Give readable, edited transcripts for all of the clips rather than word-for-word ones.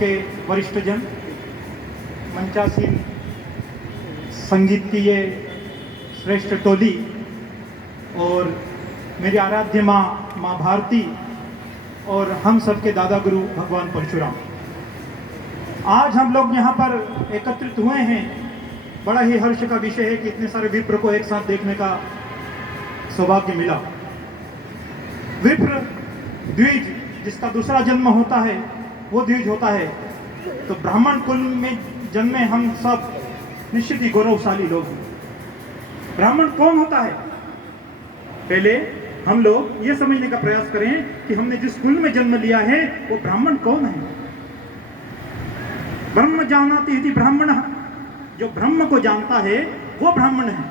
के वरिष्ठ जन, मंचासीन संगीत की ये श्रेष्ठ टोली और मेरी आराध्य माँ भारती और हम सबके दादा गुरु भगवान परशुराम, आज हम लोग यहाँ पर एकत्रित हुए हैं। बड़ा ही हर्ष का विषय है कि इतने सारे विप्र को एक साथ देखने का सौभाग्य मिला। विप्र द्विज, जिसका दूसरा जन्म होता है वो द्विज होता है। तो ब्राह्मण कुल में जन्मे हम सब निश्चित ही गौरवशाली लोग हैं। ब्राह्मण कौन होता है? पहले हम लोग ये समझने का प्रयास करें कि हमने जिस कुल में जन्म लिया है वो ब्राह्मण कौन है। ब्रह्म जानाति इति ब्राह्मण, जो ब्रह्म को जानता है वो ब्राह्मण है,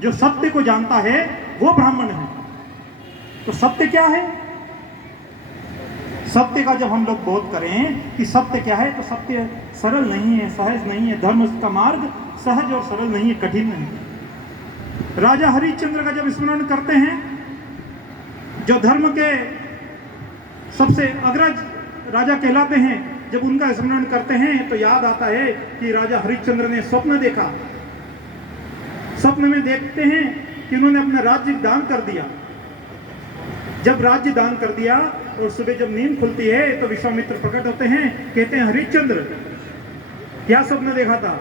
जो सत्य को जानता है वो ब्राह्मण है। तो सत्य क्या है? सत्य का जब हम लोग बोध करें कि सत्य क्या है, तो सत्य सरल नहीं है, सहज नहीं है। धर्म का मार्ग सहज और सरल नहीं है, कठिन नहीं। राजा हरिश्चंद्र का जब स्मरण करते हैं, जो धर्म के सबसे अग्रज राजा कहलाते हैं, जब उनका स्मरण करते हैं तो याद आता है कि राजा हरिश्चंद्र ने स्वप्न देखा। स्वप्न में देखते हैं कि उन्होंने अपना राज्य दान कर दिया। जब राज्य दान कर दिया और सुबह जब नींद खुलती है तो विश्वामित्र प्रकट होते हैं, कहते हैं हरिश्चंद्र क्या स्वप्न देखा था?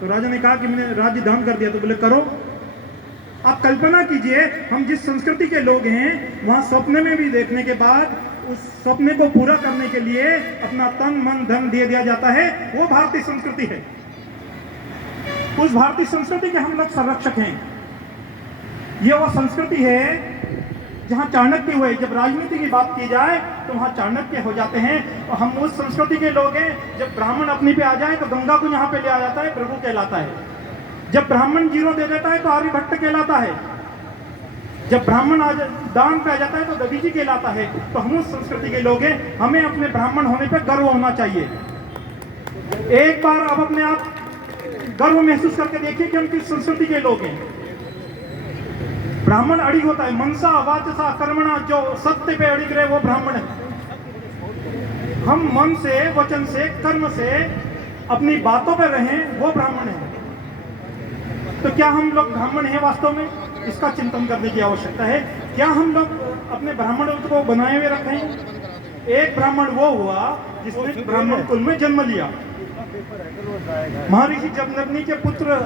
तो राजा ने कहा कि मैंने राज्य दान कर दिया। तो बोले करो। आप कल्पना कीजिए, हम जिस संस्कृति के लोग हैं वहां स्वप्न में भी देखने के बाद उस सपने को पूरा करने के लिए अपना तन मन धन दे दिया जाता है, वो भारतीय संस्कृति है। उस भारतीय संस्कृति के हम लोग संरक्षक हैं। ये वो संस्कृति है जहां चाणक्य हुए। जब राजनीति की बात की जाए तो वहां चाणक्य हो जाते हैं। और हम उस संस्कृति के लोग हैं, जब ब्राह्मण अपनी पे आ जाए तो गंगा को यहाँ पे ले आ जाता है, प्रभु कहलाता है। जब ब्राह्मण जीरो दे देता है तो आर्यभट्ट कहलाता है। जब ब्राह्मण आज दान पे आ जाता है तो दधीची कहलाता है। तो हम उस संस्कृति के लोग हैं, हमें अपने ब्राह्मण होने पे गर्व होना चाहिए। एक बार अब अपने आप गर्व महसूस करके देखिए कि हम किस संस्कृति के लोग हैं। ब्राह्मण अड़ी होता है, मनसा वाचसा कर्मणा, जो सत्य पे अड़ी रहे वो ब्राह्मण है। हम मन से, वचन से, कर्म से अपनी बातों पे रहें वो ब्राह्मण है। तो क्या हम लोग ब्राह्मण हैं वास्तव में? इसका चिंतन करने की आवश्यकता है। क्या हम लोग अपने ब्राह्मणत्व को बनाए हुए रखें? एक ब्राह्मण वो हुआ जिसने ब्राह्मण कुल में जन्म लिया। महर्षि जमदग्नि के पुत्र,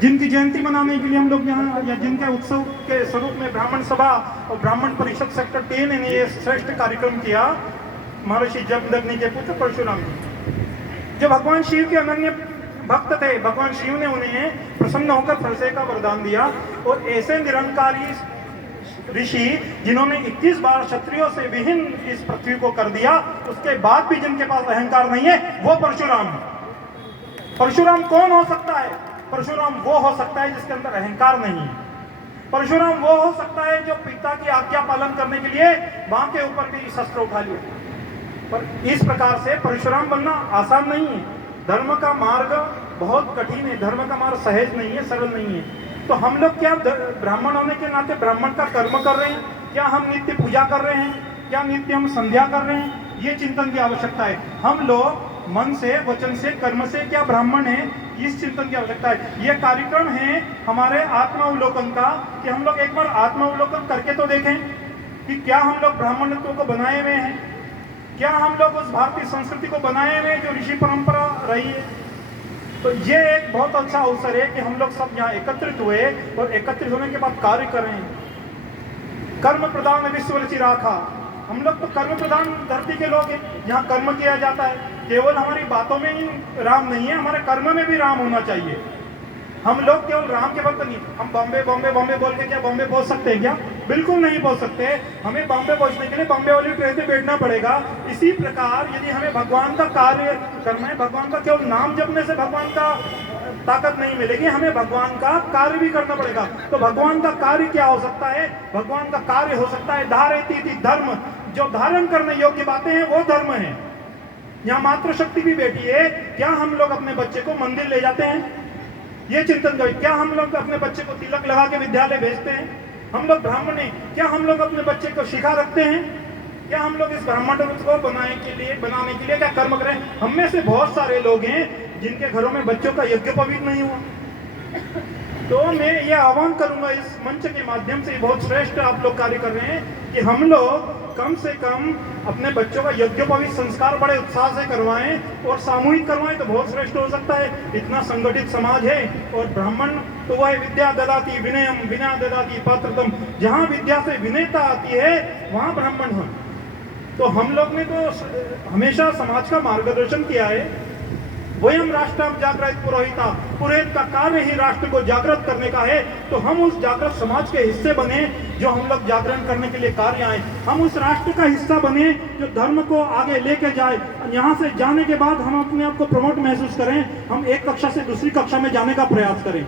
जिनकी जयंती मनाने के लिए हम लोग यहाँ, या जिनके उत्सव के स्वरूप में ब्राह्मण सभा और ब्राह्मण परिषद सेक्टर 10 ने ये श्रेष्ठ कार्यक्रम किया। महर्षि जमदग्नि के पुत्र परशुराम जी, जो भगवान शिव के अनन्य भक्त थे, भगवान शिव ने उन्हें प्रसन्न होकर फरसे का वरदान दिया। और ऐसे निरंकारी ऋषि जिन्होंने 21 बार क्षत्रियों से विहीन इस पृथ्वी को कर दिया, उसके बाद भी जिनके पास अहंकार नहीं है, वो परशुराम है। परशुराम कौन हो सकता है? परशुराम वो हो सकता है जिसके अंदर अहंकार नहीं है। परशुराम वो हो सकता है जो पिता की आज्ञा पालन करने के लिए वहां के ऊपर भी शस्त्र उठा लिए। पर इस प्रकार से परशुराम बनना आसान नहीं है। धर्म का मार्ग बहुत कठिन है, धर्म का मार्ग सहज नहीं है, सरल नहीं है। तो हम लोग क्या ब्राह्मण होने के नाते ब्राह्मण का कर्म कर रहे हैं? क्या हम नित्य पूजा कर रहे हैं? क्या नित्य हम संध्या कर रहे हैं? ये चिंतन की आवश्यकता है। हम लोग मन से, वचन से, कर्म से क्या ब्राह्मण है, इस चिंतन की आवश्यकता है। ये कार्यक्रम है हमारे आत्मावलोकन का, कि हम लोग एक बार आत्मावलोकन करके तो देखें कि क्या हम लोग ब्राह्मणत्व को बनाए हुए हैं, क्या हम लोग उस भारतीय संस्कृति को बनाए हुए जो ऋषि परंपरा रही है। तो ये एक बहुत अच्छा अवसर है कि हम लोग सब यहाँ एकत्रित हुए और एकत्रित होने के बाद कार्य कर रहे हैं। कर्म प्रधान विश्व रचि राखा, हम लोग तो कर्म प्रधान धरती के लोग हैं। यहाँ कर्म किया जाता है। केवल हमारी बातों में ही राम नहीं है, हमारे कर्म में भी राम होना चाहिए। हम लोग केवल राम के भक्त नहीं। हम बॉम्बे बॉम्बे बॉम्बे बोल के क्या बॉम्बे पहुंच सकते हैं क्या? बिल्कुल नहीं पहुंच सकते। हमें बॉम्बे पहुंचने के लिए बॉम्बे वाली ट्रेन से बैठना पड़ेगा। इसी प्रकार यदि हमें भगवान का कार्य करना है, भगवान का केवल नाम जपने से भगवान का ताकत नहीं मिलेगी, हमें भगवान का कार्य भी करना पड़ेगा। तो भगवान का कार्य क्या हो सकता है? भगवान का कार्य हो सकता है धारयति धर्म, जो धारण करने योग्य बातें हैं वो धर्म है। यहाँ मातृशक्ति भी बैठी है। क्या हम लोग अपने बच्चे को मंदिर ले जाते हैं? ये चिंतन करें। क्या हम लोग अपने बच्चे को तिलक लगा के विद्यालय भेजते हैं? हम लोग ब्राह्मण हैं, क्या हम लोग अपने बच्चे को शिखा रखते हैं? क्या हम लोग इस ब्राह्मण को बनाने के लिए क्या कर्म करें? हम में से बहुत सारे लोग हैं जिनके घरों में बच्चों का यज्ञोपवीत नहीं हुआ। तो मैं ये आह्वान करूंगा इस मंच के माध्यम से, बहुत श्रेष्ठ आप लोग कार्य कर रहे हैं कि हम लोग कम से कम अपने बच्चों का यज्ञोपवीत संस्कार बड़े उत्साह से करवाएं और सामूहिक करवाएं तो बहुत श्रेष्ठ हो सकता है। इतना संगठित समाज है और ब्राह्मण तो वह विद्या ददाति विनयम विना ददाति पात्रतम, जहाँ विद्या से विनयता आती है वहाँ ब्राह्मण हो। तो हम लोग ने तो हमेशा समाज का मार्गदर्शन किया है। वयम राष्ट्रम जागृत पुरोहिता, पुरोहित का कार्य ही राष्ट्र को जागृत करने का है। तो हम उस जागृत समाज के हिस्से बने जो हम लोग जागरण करने के लिए कार्य आए। हम उस राष्ट्र का हिस्सा बने जो धर्म को आगे लेके जाए। यहाँ से जाने के बाद हम अपने आप को प्रमोट महसूस करें, हम एक कक्षा से दूसरी कक्षा में जाने का प्रयास करें।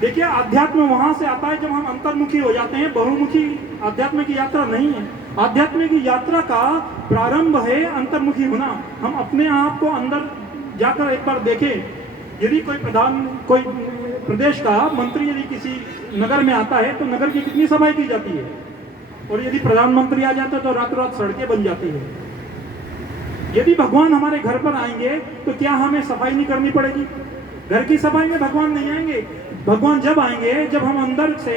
देखिए, अध्यात्म वहां से आता है जब हम अंतर्मुखी हो जाते हैं। बहुमुखी अध्यात्म की यात्रा नहीं है। आध्यात्म की यात्रा का प्रारंभ है अंतर्मुखी होना। हम अपने आप को अंदर जाकर एक बार देखें। यदि कोई प्रदेश का मंत्री यदि किसी नगर में आता है तो नगर की कितनी सफाई की जाती है, और यदि प्रधानमंत्री आ जाता है तो रातों रात सड़कें बन जाती है। यदि भगवान हमारे घर पर आएंगे तो क्या हमें सफाई नहीं करनी पड़ेगी? घर की सफाई में भगवान नहीं आएंगे। भगवान जब आएंगे जब हम अंदर से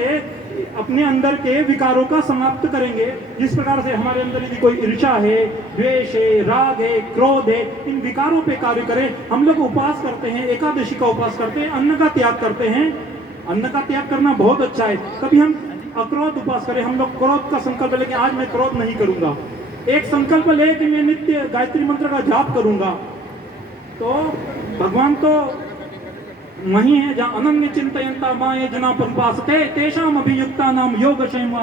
अपने अंदर के विकारों का समाप्त करेंगे। जिस प्रकार से हमारे अंदर यदि कोई ईर्ष्या है, द्वेष है, राग है, क्रोध है, इन विकारों पे कार्य करें। हम लोग उपवास करते हैं, एकादशी का उपवास करते हैं, अन्न का त्याग करते हैं। अन्न का त्याग करना बहुत अच्छा है। कभी हम अक्रोध उपवास करें, हम लोग क्रोध का संकल्प लेके आज मैं क्रोध नहीं करूंगा, एक संकल्प ले कि मैं नित्य गायत्री मंत्र का जाप करूंगा। तो भगवान तो वही है जहाँ अनन्य चिंतयंता माये जना परिपासते तेषाम अभियुक्ता नाम योगक्षेम।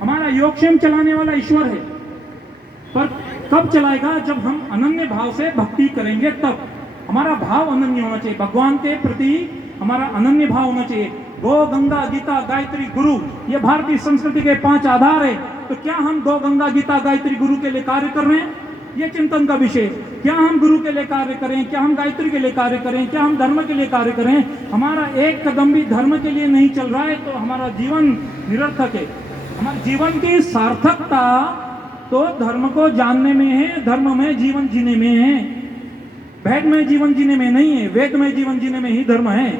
हमारा योगक्षेम चलाने वाला ईश्वर है, पर कब चलाएगा? जब हम अनन्य भाव से भक्ति करेंगे तब। हमारा भाव अनन्य होना चाहिए, भगवान के प्रति हमारा अनन्य भाव होना चाहिए। गो गंगा गीता गायत्री गुरु, ये भारतीय संस्कृति के 5 आधार है। तो क्या हम गो गंगा गीता गायत्री गुरु के लिए कार्य कर रहे हैं? ये चिंतन का विषय। क्या हम गुरु के लिए कार्य करें? क्या हम गायत्री के लिए कार्य करें? क्या हम धर्म के लिए कार्य करें? हमारा एक कदम भी धर्म के लिए नहीं चल रहा है तो हमारा जीवन निरर्थक है। हमारे जीवन की सार्थकता तो धर्म को जानने में है, धर्म में जीवन जीने में है। वेद में जीवन जीने में नहीं है, वेद में जीवन जीने में ही धर्म है।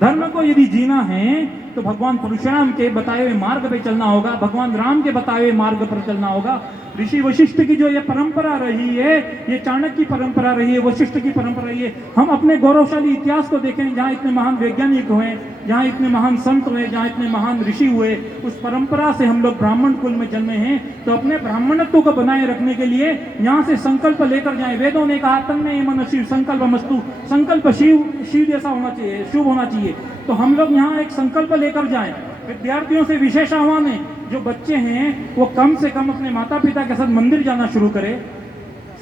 धर्म को यदि जीना है तो भगवान परशुराम के बताए हुए मार्ग पे चलना होगा, भगवान राम के बताए हुए मार्ग पर चलना होगा। ऋषि वशिष्ठ की जो ये परंपरा रही है, ये चाणक्य की परंपरा रही है, वशिष्ठ की परंपरा रही है। हम अपने गौरवशाली इतिहास को देखें, जहाँ इतने महान वैज्ञानिक हुए, जहाँ इतने महान संत हुए, जहाँ इतने महान ऋषि हुए, उस परंपरा से हम लोग ब्राह्मण कुल में जन्मे हैं। तो अपने ब्राह्मणत्व को बनाए रखने के लिए यहाँ से संकल्प लेकर जाए। वेदों ने कहा तन्मे मन शिव संकल्प मस्तु, संकल्प शिव जैसा होना चाहिए, शुभ होना चाहिए। तो हम लोग यहाँ एक संकल्प लेकर जाएं। विद्यार्थियों से विशेष आह्वान है, जो बच्चे हैं वो कम से कम अपने माता पिता के साथ मंदिर जाना शुरू करें।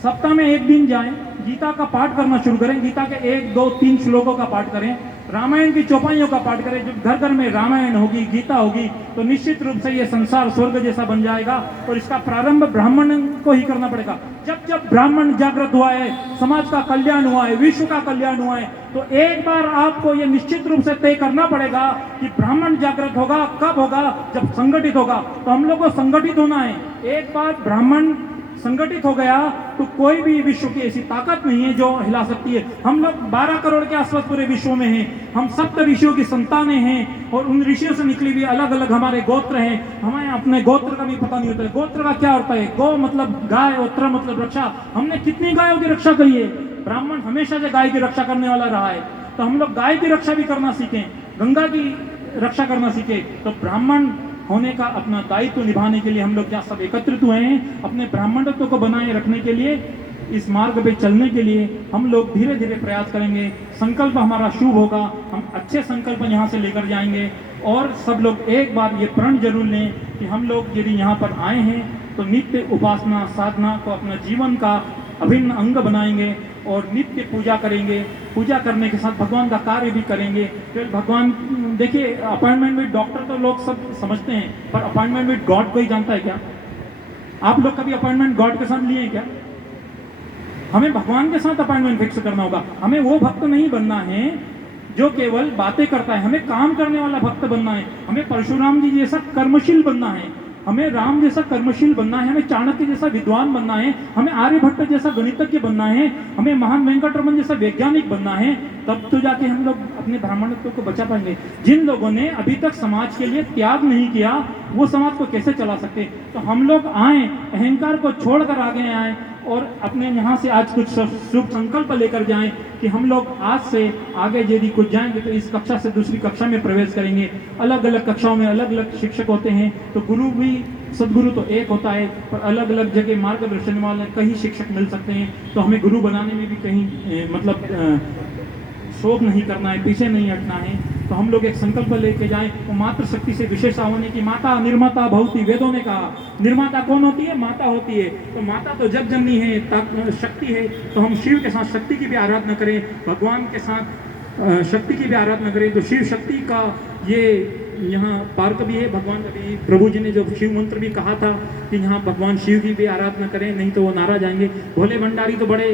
सप्ताह में 1 दिन जाएं, गीता का पाठ करना शुरू करें। गीता के 1, 2, 3 श्लोकों का पाठ करें। रामायण की चौपाइयों का पाठ करें। जब घर घर में रामायण होगी, गीता होगी, तो निश्चित रूप से ये संसार स्वर्ग जैसा बन जाएगा। और इसका प्रारंभ ब्राह्मण को ही करना पड़ेगा। जब जब ब्राह्मण जागृत हुआ है, समाज का कल्याण हुआ है, विश्व का कल्याण हुआ है, तो एक बार आपको ये निश्चित रूप से तय करना पड़ेगा कि ब्राह्मण जागृत होगा कब होगा? जब संगठित होगा। तो हम लोग को संगठित होना है। एक बार ब्राह्मण संगठित हो गया तो कोई भी विश्व की ऐसी ताकत नहीं है जो हिला सकती है। हम लोग 12 करोड़ के आसपास पूरे विश्व में हैं। हम 7 ऋषियों की संतानें हैं और उन ऋषियों से निकली हुई अलग अलग हमारे गोत्र हैं। हमें अपने गोत्र का भी पता नहीं होता है। गोत्र का क्या होता है? गो मतलब गाय और त्र मतलब रक्षा। हमने कितनी गायों की रक्षा करी है? ब्राह्मण हमेशा से गाय की रक्षा करने वाला रहा है। तो हम लोग गाय की रक्षा भी करना सीखें, गंगा की रक्षा करना सीखें। तो ब्राह्मण होने का अपना दायित्व निभाने के लिए हम लोग क्या सब एकत्रित हुए हैं। अपने ब्राह्मणत्व को बनाए रखने के लिए, इस मार्ग पे चलने के लिए हम लोग धीरे धीरे प्रयास करेंगे। संकल्प हमारा शुभ होगा, हम अच्छे संकल्प यहाँ से लेकर जाएंगे। और सब लोग एक बार ये प्रण जरूर लें कि हम लोग यदि यहाँ पर आए हैं तो नित्य उपासना साधना को अपना जीवन का अभिन्न अंग बनाएंगे और नित्य पूजा करेंगे। पूजा करने के साथ भगवान का कार्य भी करेंगे। फिर भगवान, देखिए, अपॉइंटमेंट विद डॉक्टर तो लोग सब समझते हैं, पर अपॉइंटमेंट विद गॉड कोई जानता है क्या? आप लोग कभी अपॉइंटमेंट गॉड के साथ लिए हैं क्या? हमें भगवान के साथ अपॉइंटमेंट फिक्स करना होगा। हमें वो भक्त नहीं बनना है जो केवल बातें करता है, हमें काम करने वाला भक्त बनना है। हमें परशुराम जी जैसा कर्मशील बनना है। हमें राम जैसा कर्मशील बनना है, हमें चाणक्य जैसा विद्वान बनना है, हमें आर्यभट्ट जैसा गणितज्ञ बनना है, हमें महान वेंकटरमन जैसा वैज्ञानिक बनना है, तब तो जाके हम लोग अपने ब्राह्मणत्व को बचा पाएंगे। जिन लोगों ने अभी तक समाज के लिए त्याग नहीं किया, वो समाज को कैसे चला सकते? तो हम लोग आए, अहंकार को छोड़कर आगे आए और अपने यहाँ से आज कुछ शुभ संकल्प लेकर जाएं कि हम लोग आज से आगे यदि कुछ जाएंगे तो इस कक्षा से दूसरी कक्षा में प्रवेश करेंगे। अलग अलग कक्षाओं में अलग अलग शिक्षक होते हैं, तो गुरु भी, सदगुरु तो एक होता है, पर अलग अलग जगह मार्गदर्शन वाले कई शिक्षक मिल सकते हैं। तो हमें गुरु बनाने में भी कहीं शोक नहीं करना है, पीछे नहीं हटना है। तो हम लोग एक संकल्प लेके जाएं, वो मातृ शक्ति से विशेषता होने की, माता निर्माता भवती, वेदों ने कहा निर्माता कौन होती है? माता होती है। तो माता तो जग जननी है, शक्ति है। तो हम शिव के साथ शक्ति की भी आराधना करें, भगवान के साथ शक्ति की भी आराधना करें। तो शिव शक्ति का ये यहाँ पार्क भी है, भगवान का भी, प्रभु जी ने जो शिव मंत्र भी कहा था कि यहाँ भगवान शिव की भी आराधना करें, नहीं तो वो नाराज आएंगे। भोले भंडारी तो बड़े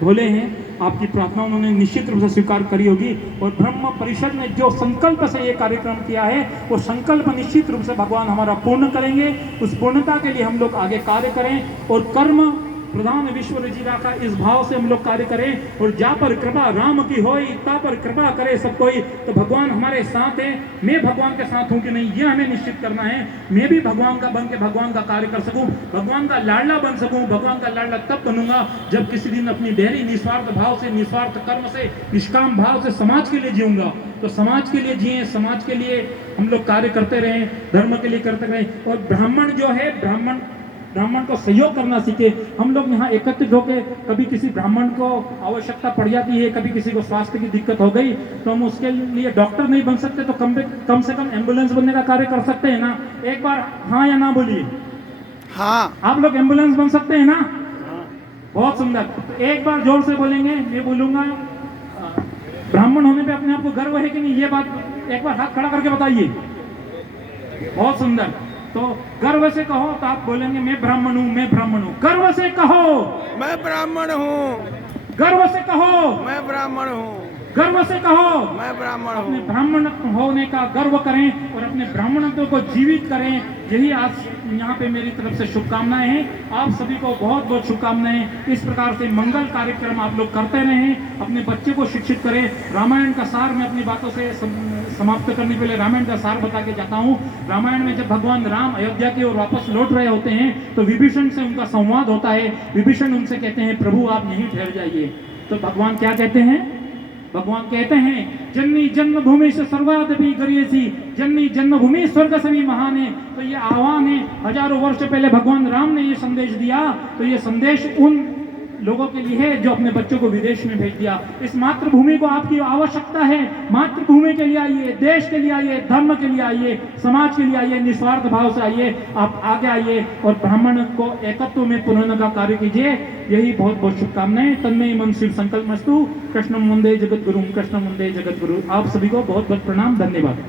भोले हैं, आपकी प्रार्थना उन्होंने निश्चित रूप से स्वीकार करी होगी। और ब्रह्म परिषद ने जो संकल्प से ये कार्यक्रम किया है, वो संकल्प निश्चित रूप से भगवान हमारा पूर्ण करेंगे। उस पूर्णता के लिए हम लोग आगे कार्य करें और कर्म प्रधान विश्व रचिता का इस भाव से हम लोग कार्य करें। और जा पर कृपा राम की होई, ता पर कृपा करे सब कोई। तो भगवान हमारे साथ है, मैं भगवान के साथ हूं कि नहीं, ये हमें निश्चित करना है। मैं भी भगवान का बन के भगवान का कार्य कर सकूं, भगवान का लाडला बन सकूं। भगवान का लाडला तब बनूंगा जब किसी दिन अपनी गहरी निस्वार्थ भाव से, निस्वार्थ कर्म से, निष्काम भाव से समाज के लिए जीऊंगा। तो समाज के लिए जिए, समाज के लिए हम लोग कार्य करते रहें, धर्म के लिए करते रहें। और ब्राह्मण जो है, ब्राह्मण को सहयोग करना सीखे। हम लोग यहाँ एकत्रित होकर, कभी किसी ब्राह्मण को आवश्यकता पड़ जाती है, कभी किसी को स्वास्थ्य की दिक्कत हो गई, तो हम उसके लिए डॉक्टर नहीं बन सकते, तो कम से कम एम्बुलेंस बनने का कार्य कर सकते हैं ना? एक बार हाँ या ना बोलिए। हाँ। आप लोग एम्बुलेंस बन सकते हैं ना? बहुत सुंदर। तो एक बार जोर से बोलेंगे, मैं बोलूंगा। ब्राह्मण होने पे अपने आप को गर्व है कि नहीं? ये बात एक बार हाथ खड़ा करके बताइए। बहुत सुंदर। तो गर्व से कहो, तो आप बोलेंगे मैं ब्राह्मण हूं, मैं ब्राह्मण हूं। गर्व से कहो मैं ब्राह्मण हूँ, गर्व से कहो मैं ब्राह्मण हूँ, गर्व से कहो मैं ब्राह्मण अपने हूँ। ब्राह्मण होने का गर्व करें और अपने ब्राह्मणत्व को जीवित करें। यही आज यहाँ पे मेरी तरफ से शुभकामनाएं हैं। आप सभी को बहुत बहुत शुभकामनाएं। इस प्रकार से मंगल कार्यक्रम आप लोग करते रहें, अपने बच्चे को शिक्षित करें। रामायण का सार मैं अपनी बातों से समाप्त करने के पहले रामायण का सार बता के जाता हूँ। रामायण में जब भगवान राम अयोध्या की ओर वापस लौट रहे होते हैं, तो विभीषण से उनका संवाद होता है। विभीषण उनसे कहते हैं प्रभु आप यहीं ठहर जाइए। तो भगवान क्या कहते हैं? भगवान कहते हैं जननी जन्मभूमि से सर्वादपि गरियसी, जननी जन्मभूमि स्वर्ग से भी महान है। तो ये आह्वान है, हजारों वर्ष पहले भगवान राम ने ये संदेश दिया। तो ये संदेश उन लोगों के लिए है जो अपने बच्चों को विदेश में भेज दिया। इस मातृभूमि को आपकी आवश्यकता है। मातृभूमि के लिए आइए, देश के लिए आइए, धर्म के लिए आइए, समाज के लिए आइए, निस्वार्थ भाव से आइए, आप आगे आइए और ब्राह्मण को एकत्व में पुनर्न का कार्य कीजिए। यही बहुत बहुत शुभकामनाएं। तन्मय मन शिव संकल्पमस्तु। कृष्णं वंदे जगद्गुरुं, कृष्णं वंदे जगद्गुरु। आप सभी को बहुत बहुत प्रणाम, धन्यवाद।